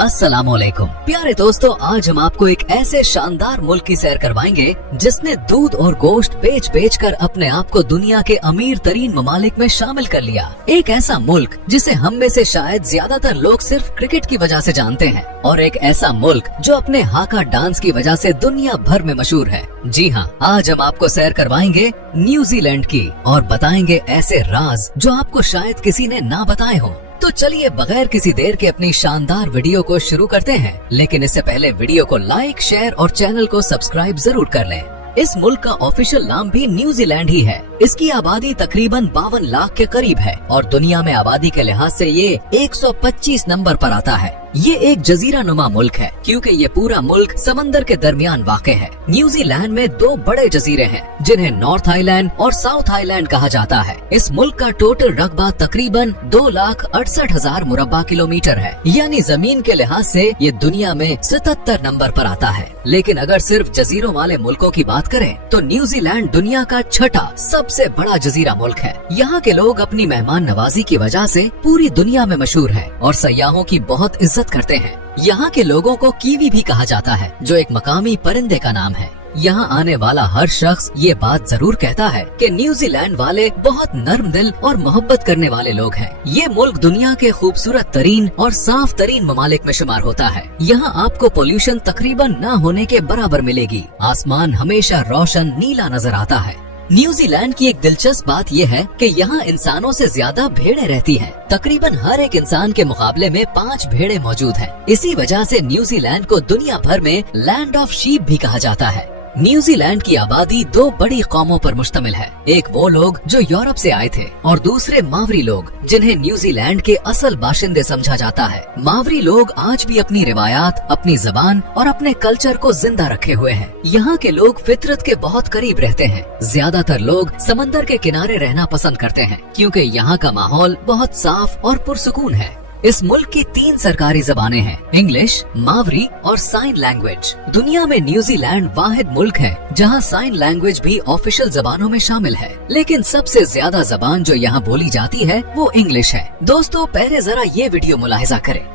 अस्सलामुअलैकुम प्यारे दोस्तों, आज हम आपको एक ऐसे शानदार मुल्क की सैर करवाएंगे जिसने दूध और गोश्त बेच कर अपने आप को दुनिया के अमीर तरीन ममालिक में शामिल कर लिया। एक ऐसा मुल्क जिसे हम में से शायद ज्यादातर लोग सिर्फ क्रिकेट की वजह से जानते हैं, और एक ऐसा मुल्क जो अपने हाका डांस की वजह से दुनिया भर में मशहूर है। जी हाँ, आज हम आपको सैर करवाएंगे न्यूजीलैंड की और बताएंगे ऐसे राज जो आपको शायद किसी ने ना बताए हो। तो चलिए बगैर किसी देर के अपनी शानदार वीडियो को शुरू करते हैं, लेकिन इससे पहले वीडियो को लाइक, शेयर और चैनल को सब्सक्राइब जरूर कर लें। इस मुल्क का ऑफिशियल नाम भी न्यूजीलैंड ही है। इसकी आबादी तकरीबन 52 लाख के करीब है और दुनिया में आबादी के लिहाज से ये 125 नंबर पर आता है। ये एक जजीरा नुमा मुल्क है क्योंकि ये पूरा मुल्क समंदर के दरमियान वाक़े है। न्यूजीलैंड में 2 बड़े जजीरे हैं जिन्हें नॉर्थ आइलैंड और साउथ आइलैंड कहा जाता है। इस मुल्क का टोटल रकबा तकरीबन 2,68,000 मुरब्बा किलोमीटर है, यानी जमीन के लिहाज से ये दुनिया में 77 नंबर पर आता है। लेकिन अगर सिर्फ जजीरों वाले मुल्कों की बात करें तो न्यूजीलैंड दुनिया का छठा सबसे बड़ा जजीरा मुल्क है। यहाँ के लोग अपनी मेहमान नवाजी की वजह से पूरी दुनिया में मशहूर है और सयाहों की बहुत इज्जत करते हैं। यहाँ के लोगों को कीवी भी कहा जाता है, जो एक मकामी परिंदे का नाम है। यहाँ आने वाला हर शख्स ये बात जरूर कहता है कि न्यूजीलैंड वाले बहुत नर्म दिल और मोहब्बत करने वाले लोग हैं। ये मुल्क दुनिया के खूबसूरत तरीन और साफ तरीन ममालिक में शुमार होता है। यहाँ आपको पोल्यूशन तकरीबन न होने के बराबर मिलेगी। आसमान हमेशा रोशन नीला नजर आता है। न्यूजीलैंड की एक दिलचस्प बात यह है कि यहाँ इंसानों से ज्यादा भेड़ें रहती हैं। तकरीबन हर एक इंसान के मुकाबले में 5 भेड़ें मौजूद हैं। इसी वजह से न्यूजीलैंड को दुनिया भर में लैंड ऑफ शीप भी कहा जाता है। न्यूजीलैंड की आबादी 2 बड़ी कौमों पर मुश्तमिल है। एक वो लोग जो यूरोप से आए थे और दूसरे मावरी लोग जिन्हें न्यूजीलैंड के असल बाशिंदे समझा जाता है। मावरी लोग आज भी अपनी रिवायात, अपनी जबान और अपने कल्चर को जिंदा रखे हुए हैं। यहाँ के लोग फितरत के बहुत करीब रहते हैं। ज्यादातर लोग समंदर के किनारे रहना पसंद करते हैं क्योंकि यहाँ का माहौल बहुत साफ और पुरसुकून है। इस मुल्क की 3 सरकारी जबानें हैं, इंग्लिश, मावरी और साइन लैंग्वेज। दुनिया में न्यूजीलैंड वाहिद मुल्क है जहां साइन लैंग्वेज भी ऑफिशियल जबानों में शामिल है, लेकिन सबसे ज्यादा जबान जो यहाँ बोली जाती है वो इंग्लिश है। दोस्तों, पहले जरा ये वीडियो मुलाहिजा करें।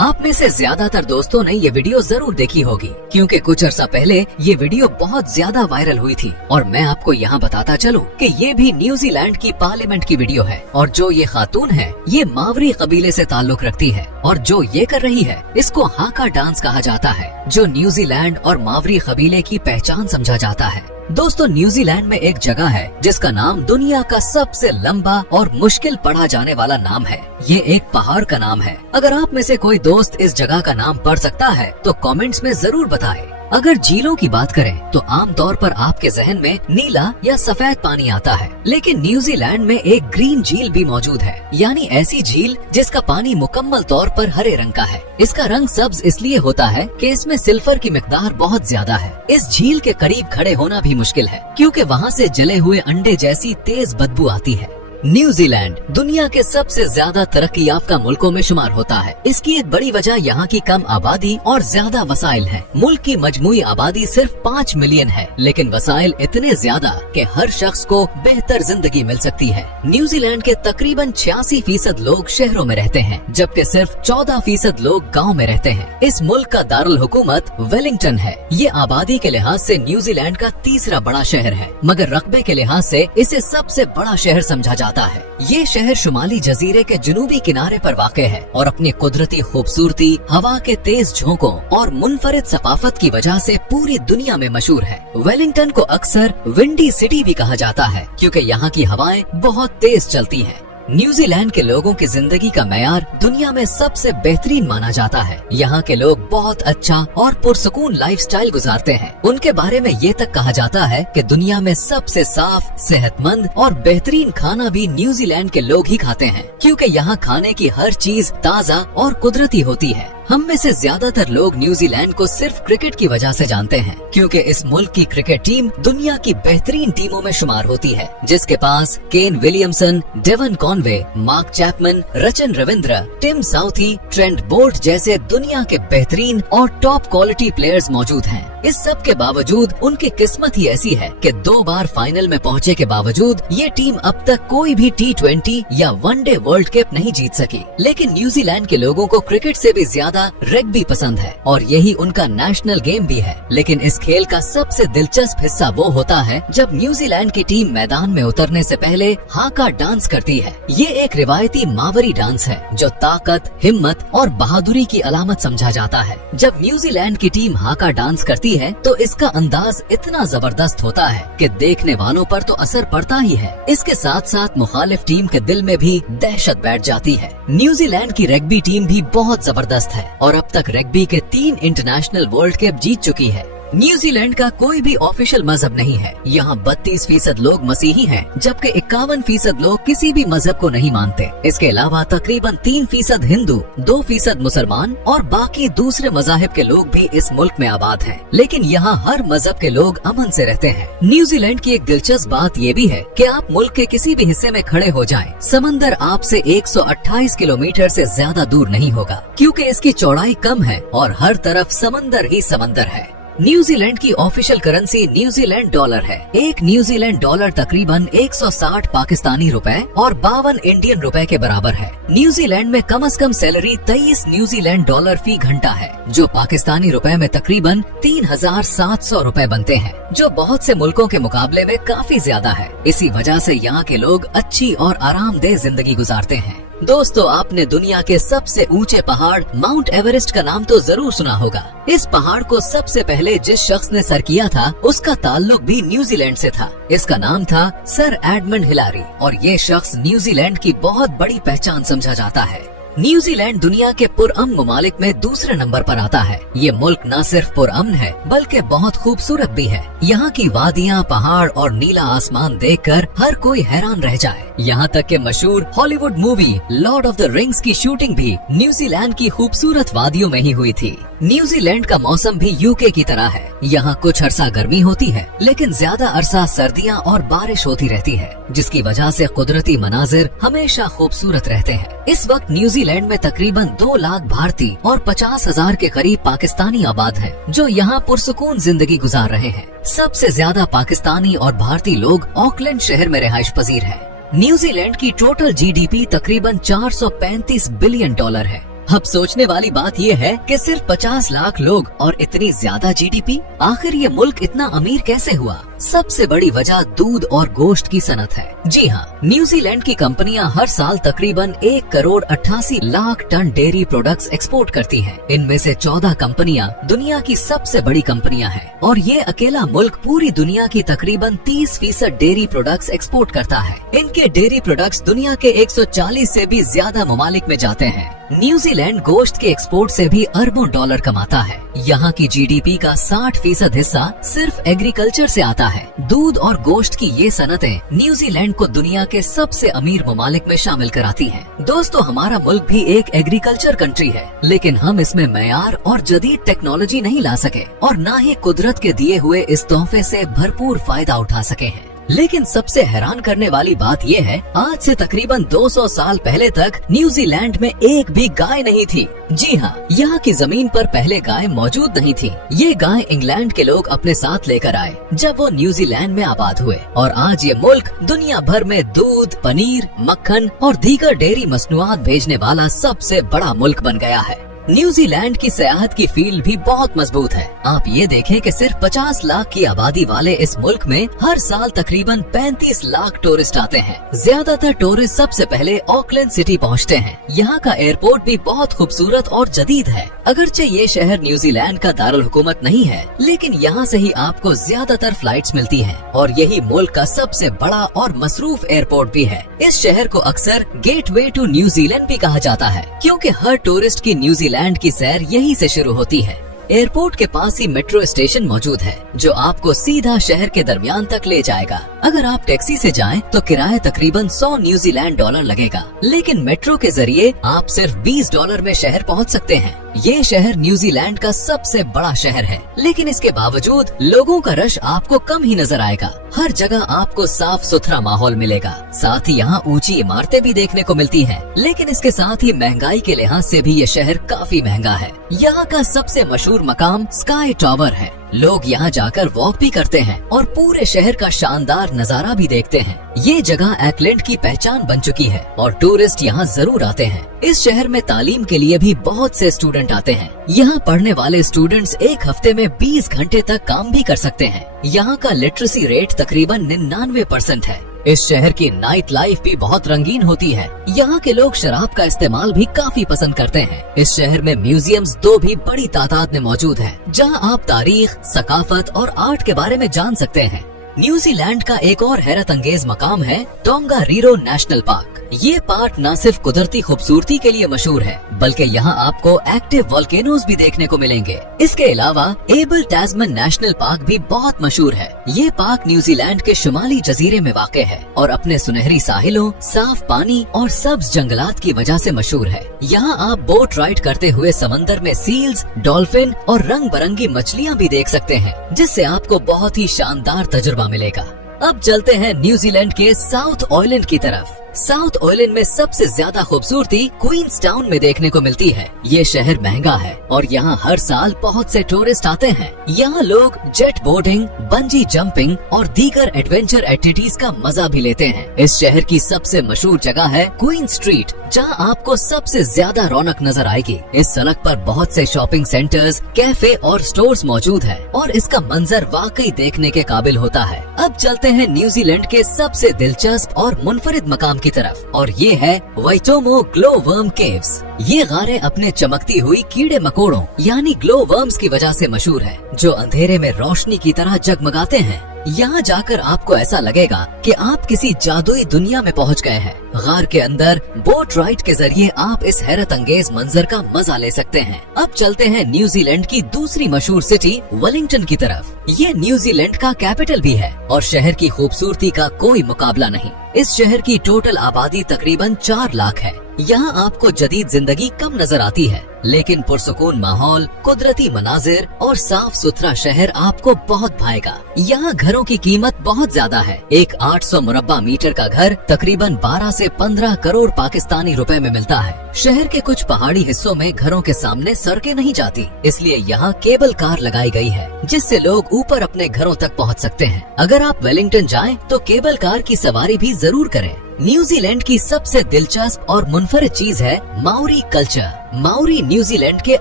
आप में से ज्यादातर दोस्तों ने ये वीडियो जरूर देखी होगी क्योंकि कुछ अर्सा पहले ये वीडियो बहुत ज्यादा वायरल हुई थी। और मैं आपको यहाँ बताता चलूं कि ये भी न्यूजीलैंड की पार्लियामेंट की वीडियो है और जो ये खातून है ये मावरी कबीले से ताल्लुक रखती है और जो ये कर रही है इसको हाका डांस कहा जाता है, जो न्यूजीलैंड और मावरी कबीले की पहचान समझा जाता है। दोस्तों, न्यूजीलैंड में एक जगह है जिसका नाम दुनिया का सबसे लंबा और मुश्किल पढ़ा जाने वाला नाम है। ये एक पहाड़ का नाम है। अगर आप में से कोई दोस्त इस जगह का नाम पढ़ सकता है तो कमेंट्स में जरूर बताएं। अगर झीलों की बात करें तो आमतौर पर आपके जहन में नीला या सफेद पानी आता है, लेकिन न्यूजीलैंड में एक ग्रीन झील भी मौजूद है, यानी ऐसी झील जिसका पानी मुकम्मल तौर पर हरे रंग का है। इसका रंग सब्ज इसलिए होता है कि इसमें सिल्फर की मिकदार बहुत ज्यादा है। इस झील के करीब खड़े होना भी मुश्किल है क्योंकि वहाँ से जले हुए अंडे जैसी तेज बदबू आती है। न्यूजीलैंड दुनिया के सबसे ज्यादा तरक्की याफ्ता मुल्कों में शुमार होता है। इसकी एक बड़ी वजह यहाँ की कम आबादी और ज्यादा वसाइल है। मुल्क की मजमूई आबादी सिर्फ 5 मिलियन है, लेकिन वसाइल इतने ज्यादा कि हर शख्स को बेहतर जिंदगी मिल सकती है। न्यूजीलैंड के तकरीबन 86% लोग शहरों में रहते हैं, जबकि सिर्फ 14% लोग गाँव में रहते हैं। इस मुल्क का दारुल हुकूमत वेलिंगटन है। ये आबादी के लिहाज से न्यूजीलैंड का 3रा बड़ा शहर है, मगर रकबे के लिहाज से इसे सबसे बड़ा शहर समझा जाता है। ये शहर शुमाली जजीरे के जुनूबी किनारे पर वाक़े है और अपनी कुदरती खूबसूरती, हवा के तेज झोंकों और मुनफरिद सकाफत की वजह से पूरी दुनिया में मशहूर है। वेलिंगटन को अक्सर विंडी सिटी भी कहा जाता है क्योंकि यहाँ की हवाएं बहुत तेज चलती हैं। न्यूजीलैंड के लोगों की जिंदगी का मेयार दुनिया में सबसे बेहतरीन माना जाता है। यहाँ के लोग बहुत अच्छा और पुरसुकून लाइफस्टाइल गुजारते हैं। उनके बारे में ये तक कहा जाता है कि दुनिया में सबसे साफ, सेहतमंद और बेहतरीन खाना भी न्यूजीलैंड के लोग ही खाते हैं क्योंकि यहाँ खाने की हर चीज ताज़ा और कुदरती होती है। हम में से ज्यादातर लोग न्यूजीलैंड को सिर्फ क्रिकेट की वजह से जानते हैं क्योंकि इस मुल्क की क्रिकेट टीम दुनिया की बेहतरीन टीमों में शुमार होती है, जिसके पास Kane Williamson, Devon Conway, Mark Chapman, Rachin Ravindra, Tim Southee, Trent Boult जैसे दुनिया के बेहतरीन और टॉप क्वालिटी प्लेयर्स मौजूद हैं। इस सब के बावजूद उनकी किस्मत ही ऐसी है कि 2 बार फाइनल में पहुंचे के बावजूद ये टीम अब तक कोई भी T20 या वनडे वर्ल्ड कप नहीं जीत सकी। लेकिन न्यूजीलैंड के लोगों को क्रिकेट से भी ज्यादा रग्बी पसंद है और यही उनका नेशनल गेम भी है। लेकिन इस खेल का सबसे दिलचस्प हिस्सा वो होता है जब न्यूजीलैंड की टीम मैदान में उतरने से पहले हाका डांस करती है। ये एक रिवायती मावरी डांस है जो ताकत, हिम्मत और बहादुरी की अलामत समझा जाता है। जब न्यूजीलैंड की टीम हाका डांस करती है तो इसका अंदाज इतना जबरदस्त होता है कि देखने वालों पर तो असर पड़ता ही है, इसके साथ साथ मुखालिफ टीम के दिल में भी दहशत बैठ जाती है। न्यूजीलैंड की रग्बी टीम भी बहुत जबरदस्त है और अब तक रग्बी के 3 इंटरनेशनल वर्ल्ड कप जीत चुकी है। न्यूजीलैंड का कोई भी ऑफिशियल मजहब नहीं है। यहाँ 32% लोग मसीही हैं, जबकि 51% लोग किसी भी मजहब को नहीं मानते। इसके अलावा तकरीबन 3% हिंदू, 2% मुसलमान और बाकी दूसरे मजाहिब के लोग भी इस मुल्क में आबाद हैं। लेकिन यहाँ हर मजहब के लोग अमन से रहते हैं। न्यूजीलैंड की एक दिलचस्प बात ये भी है कि आप मुल्क के किसी भी हिस्से में खड़े हो जाएं, समंदर आपसे 128 किलोमीटर से ज्यादा दूर नहीं होगा, क्योंकि इसकी चौड़ाई कम है और हर तरफ समंदर ही समंदर है। न्यूजीलैंड की ऑफिशियल करेंसी न्यूजीलैंड डॉलर है। एक न्यूजीलैंड डॉलर तकरीबन 160 पाकिस्तानी रुपए और 52 इंडियन रुपए के बराबर है। न्यूजीलैंड में कम से कम सैलरी 23 न्यूजीलैंड डॉलर फी घंटा है, जो पाकिस्तानी रुपए में तकरीबन 3700 रुपए बनते हैं, जो बहुत से मुल्कों के मुकाबले में काफी ज्यादा है। इसी वजह से यहाँ के लोग अच्छी और आरामदेह जिंदगी गुजारते हैं। दोस्तों, आपने दुनिया के सबसे ऊंचे पहाड़ माउंट एवरेस्ट का नाम तो जरूर सुना होगा। इस पहाड़ को सबसे पहले जिस शख्स ने सर किया था उसका ताल्लुक भी न्यूजीलैंड से था। इसका नाम था सर एडमंड हिलारी और ये शख्स न्यूजीलैंड की बहुत बड़ी पहचान समझा जाता है। न्यूजीलैंड दुनिया के पुरअमन ममालिक में दूसरे नंबर पर आता है। ये मुल्क न सिर्फ पुरअमन है बल्कि बहुत खूबसूरत भी है। यहाँ की वादियाँ, पहाड़ और नीला आसमान देखकर हर कोई हैरान रह जाए। यहाँ तक कि मशहूर Hollywood movie Lord of the rings की शूटिंग भी न्यूजीलैंड की खूबसूरत वादियों में ही हुई थी। न्यूजीलैंड का मौसम भी यूके की तरह है। यहाँ कुछ अरसा गर्मी होती है लेकिन ज्यादा अरसा सर्दियाँ और बारिश होती रहती है, जिसकी वजह से कुदरती मनाजिर हमेशा खूबसूरत रहते हैं। इस वक्त न्यूजीलैंड में तकरीबन 2 लाख भारतीय और 50,000 के करीब पाकिस्तानी आबाद हैं, जो यहाँ पुरसुकून जिंदगी गुजार रहे हैं। सबसे ज्यादा पाकिस्तानी और भारतीय लोग ऑकलैंड शहर में रिहाइश पजीर है। न्यूजीलैंड की टोटल GDP तकरीबन 435 बिलियन डॉलर है। अब सोचने वाली बात ये है कि सिर्फ 50 लाख लोग और इतनी ज्यादा GDP, आखिर ये मुल्क इतना अमीर कैसे हुआ? सबसे बड़ी वजह दूध और गोश्त की सनत है। जी हाँ, न्यूजीलैंड की कंपनियां हर साल तकरीबन 1 crore 88 lakh ton dairy products export करती हैं। इनमें से 14 कंपनियां दुनिया की सबसे बड़ी कंपनियां हैं और ये अकेला मुल्क पूरी दुनिया की तकरीबन 30% डेयरी प्रोडक्ट्स एक्सपोर्ट करता है। इनके डेयरी प्रोडक्ट्स दुनिया के 140 से भी ज्यादा ममालिक में जाते हैं। न्यूजीलैंड गोश्त के एक्सपोर्ट से भी अरबों डॉलर कमाता है। यहाँ की GDP का 60% हिस्सा सिर्फ एग्रीकल्चर से आता है। दूध और गोश्त की ये सनतें न्यूजीलैंड को दुनिया के सबसे अमीर ममालिक में शामिल कराती हैं। दोस्तों, हमारा मुल्क भी एक एग्रीकल्चर कंट्री है, लेकिन हम इसमें मयार और जदीद टेक्नोलॉजी नहीं ला सके और न ही कुदरत के दिए हुए इस तोहफे से भरपूर फायदा उठा सके हैं। लेकिन सबसे हैरान करने वाली बात यह है, आज से तकरीबन 200 साल पहले तक न्यूजीलैंड में एक भी गाय नहीं थी। जी हाँ, यहाँ की जमीन पर पहले गाय मौजूद नहीं थी। ये गाय इंग्लैंड के लोग अपने साथ लेकर आए जब वो न्यूजीलैंड में आबाद हुए और आज ये मुल्क दुनिया भर में दूध, पनीर, मक्खन और दीगर डेयरी मसनूआत भेजने वाला सबसे बड़ा मुल्क बन गया है। न्यूजीलैंड की सियाहत की फील्ड भी बहुत मजबूत है। आप ये देखें कि सिर्फ 50 लाख की आबादी वाले इस मुल्क में हर साल तकरीबन 35 लाख टूरिस्ट आते हैं। ज्यादातर टूरिस्ट सबसे पहले ऑकलैंड सिटी पहुंचते हैं। यहाँ का एयरपोर्ट भी बहुत खूबसूरत और जदीद है। अगरचे ये शहर न्यूजीलैंड का दारुल हुकूमत नहीं है, लेकिन यहाँ से ही आपको ज्यादातर फ्लाइट्स मिलती हैं और यही मुल्क का सबसे बड़ा और मसरूफ एयरपोर्ट भी है। इस शहर को अक्सर गेटवे टू न्यूजीलैंड भी कहा जाता है, क्योंकि हर टूरिस्ट की न्यूजीलैंड की सैर यहीं से शुरू होती है। एयरपोर्ट के पास ही मेट्रो स्टेशन मौजूद है, जो आपको सीधा शहर के दरमियान तक ले जाएगा। अगर आप टैक्सी से जाएं तो किराया तकरीबन 100 न्यूजीलैंड डॉलर लगेगा, लेकिन मेट्रो के जरिए आप सिर्फ 20 डॉलर में शहर पहुंच सकते हैं। ये शहर न्यूजीलैंड का सबसे बड़ा शहर है, लेकिन इसके बावजूद लोगों का रश आपको कम ही नजर आएगा। हर जगह आपको साफ सुथरा माहौल मिलेगा। साथ ही यहाँ ऊंची इमारतें भी देखने को मिलती हैं, लेकिन इसके साथ ही महंगाई के लिहाज से भी ये शहर काफी महंगा है। यहाँ का सबसे मशहूर मकाम स्काई टावर है। लोग यहाँ जाकर वॉक भी करते हैं और पूरे शहर का शानदार नजारा भी देखते हैं। ये जगह ऑकलैंड की पहचान बन चुकी है और टूरिस्ट यहाँ जरूर आते हैं। इस शहर में तालीम के लिए भी बहुत से स्टूडेंट आते हैं। यहाँ पढ़ने वाले स्टूडेंट्स एक हफ्ते में 20 घंटे तक काम भी कर सकते हैं। यहाँ का लिटरेसी रेट तकरीबन 99% है। इस शहर की नाइट लाइफ भी बहुत रंगीन होती है। यहाँ के लोग शराब का इस्तेमाल भी काफी पसंद करते हैं। इस शहर में म्यूजियम्स 2 भी बड़ी तादाद में मौजूद हैं, जहाँ आप तारीख, सकाफत और आर्ट के बारे में जान सकते हैं। न्यूजीलैंड का एक और हैरत अंगेज मकाम है टोंगारीरो नेशनल पार्क। ये पार्क न सिर्फ कुदरती खूबसूरती के लिए मशहूर है, बल्कि यहाँ आपको एक्टिव वोल्केनोज भी देखने को मिलेंगे। इसके अलावा एबल टैस्मन नेशनल पार्क भी बहुत मशहूर है। ये पार्क न्यूजीलैंड के शुमाली जजीरे में वाक़ है और अपने सुनहरी साहिलों, साफ पानी और सब्ज जंगलात की वजह से मशहूर है। यहाँ आप बोट राइड करते हुए समंदर में सील्स, डॉल्फिन और रंग बिरंगी मछलियाँ भी देख सकते हैं, जिससे आपको बहुत ही शानदार तजुर्बा मिलेगा। अब चलते हैं न्यूजीलैंड के साउथ आइलैंड की तरफ। साउथ आइलैंड में सबसे ज्यादा खूबसूरती क्वींस टाउन में देखने को मिलती है। ये शहर महंगा है और यहाँ हर साल बहुत से टूरिस्ट आते हैं। यहाँ लोग जेट बोर्डिंग, बंजी जंपिंग और दीगर एडवेंचर एक्टिविटीज का मजा भी लेते हैं। इस शहर की सबसे मशहूर जगह है क्वीन स्ट्रीट, जहाँ आपको सबसे ज्यादा रौनक नजर आएगी। इस सड़क पर बहुत से शॉपिंग सेंटर्स, कैफे और स्टोर्स मौजूद है और इसका मंजर वाकई देखने के काबिल होता है। अब चलते हैं न्यूजीलैंड के सबसे दिलचस्प और मुनफरिद मकाम की तरफ, और ये है वाइटोमो ग्लो वर्म केव्स। ये गारें अपने चमकती हुई कीड़े मकोड़ों यानी ग्लो वर्म्स की वजह से मशहूर है, जो अंधेरे में रोशनी की तरह जगमगाते हैं। यहाँ जाकर आपको ऐसा लगेगा कि आप किसी जादुई दुनिया में पहुँच गए हैं। गार के अंदर बोट राइड के जरिए आप इस हैरत अंगेज मंजर का मजा ले सकते हैं। अब चलते हैं न्यूजीलैंड की दूसरी मशहूर सिटी वेलिंगटन की तरफ। ये न्यूजीलैंड का कैपिटल भी है और शहर की खूबसूरती का कोई मुकाबला नहीं। इस शहर की टोटल आबादी तकरीबन 4 लाख है। यहाँ आपको जदीद जिंदगी कम नजर आती है, लेकिन पुरसुकून माहौल, कुदरती मनाजिर और साफ सुथरा शहर आपको बहुत भाएगा। यहाँ घरों की कीमत बहुत ज्यादा है। एक 800 मुरब्बा मीटर का घर तकरीबन 12 से 15 करोड़ पाकिस्तानी रुपए में मिलता है। शहर के कुछ पहाड़ी हिस्सों में घरों के सामने सड़कें नहीं जाती, इसलिए यहाँ केबल कार लगाई गई है, जिससे लोग ऊपर अपने घरों तक पहुँच सकते हैं। अगर आप वेलिंगटन जाएं तो केबल कार की सवारी भी जरूर करें। न्यूजीलैंड की सबसे दिलचस्प और मुनफरिद चीज है माओरी कल्चर। माओरी न्यूजीलैंड के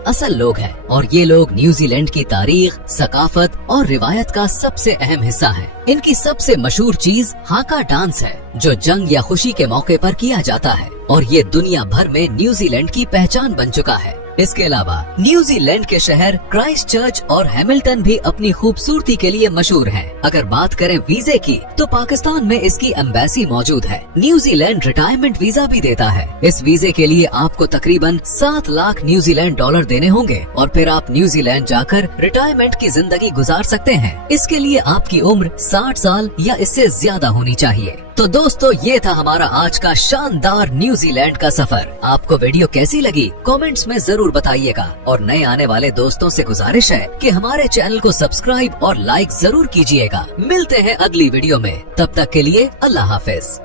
असल लोग हैं और ये लोग न्यूजीलैंड की तारीख, सकाफत और रिवायत का सबसे अहम हिस्सा है। इनकी सबसे मशहूर चीज हाका डांस है, जो जंग या खुशी के मौके पर किया जाता है और ये दुनिया भर में न्यूजीलैंड की पहचान बन चुका है। इसके अलावा न्यूजीलैंड के शहर क्राइस्ट चर्च और हैमिल्टन भी अपनी खूबसूरती के लिए मशहूर हैं। अगर बात करें वीजे की, तो पाकिस्तान में इसकी एम्बेसी मौजूद है। न्यूजीलैंड रिटायरमेंट वीजा भी देता है। इस वीजे के लिए आपको तकरीबन 7 लाख न्यूजीलैंड डॉलर देने होंगे और फिर आप न्यूजीलैंड जाकर रिटायरमेंट की जिंदगी गुजार सकते हैं। इसके लिए आपकी उम्र 60 साल या इससे ज्यादा होनी चाहिए। तो दोस्तों, ये था हमारा आज का शानदार न्यूजीलैंड का सफर। आपको वीडियो कैसी लगी कमेंट्स में जरूर बताइएगा और नए आने वाले दोस्तों से गुजारिश है कि हमारे चैनल को सब्सक्राइब और लाइक जरूर कीजिएगा। मिलते हैं अगली वीडियो में, तब तक के लिए अल्लाह हाफिज।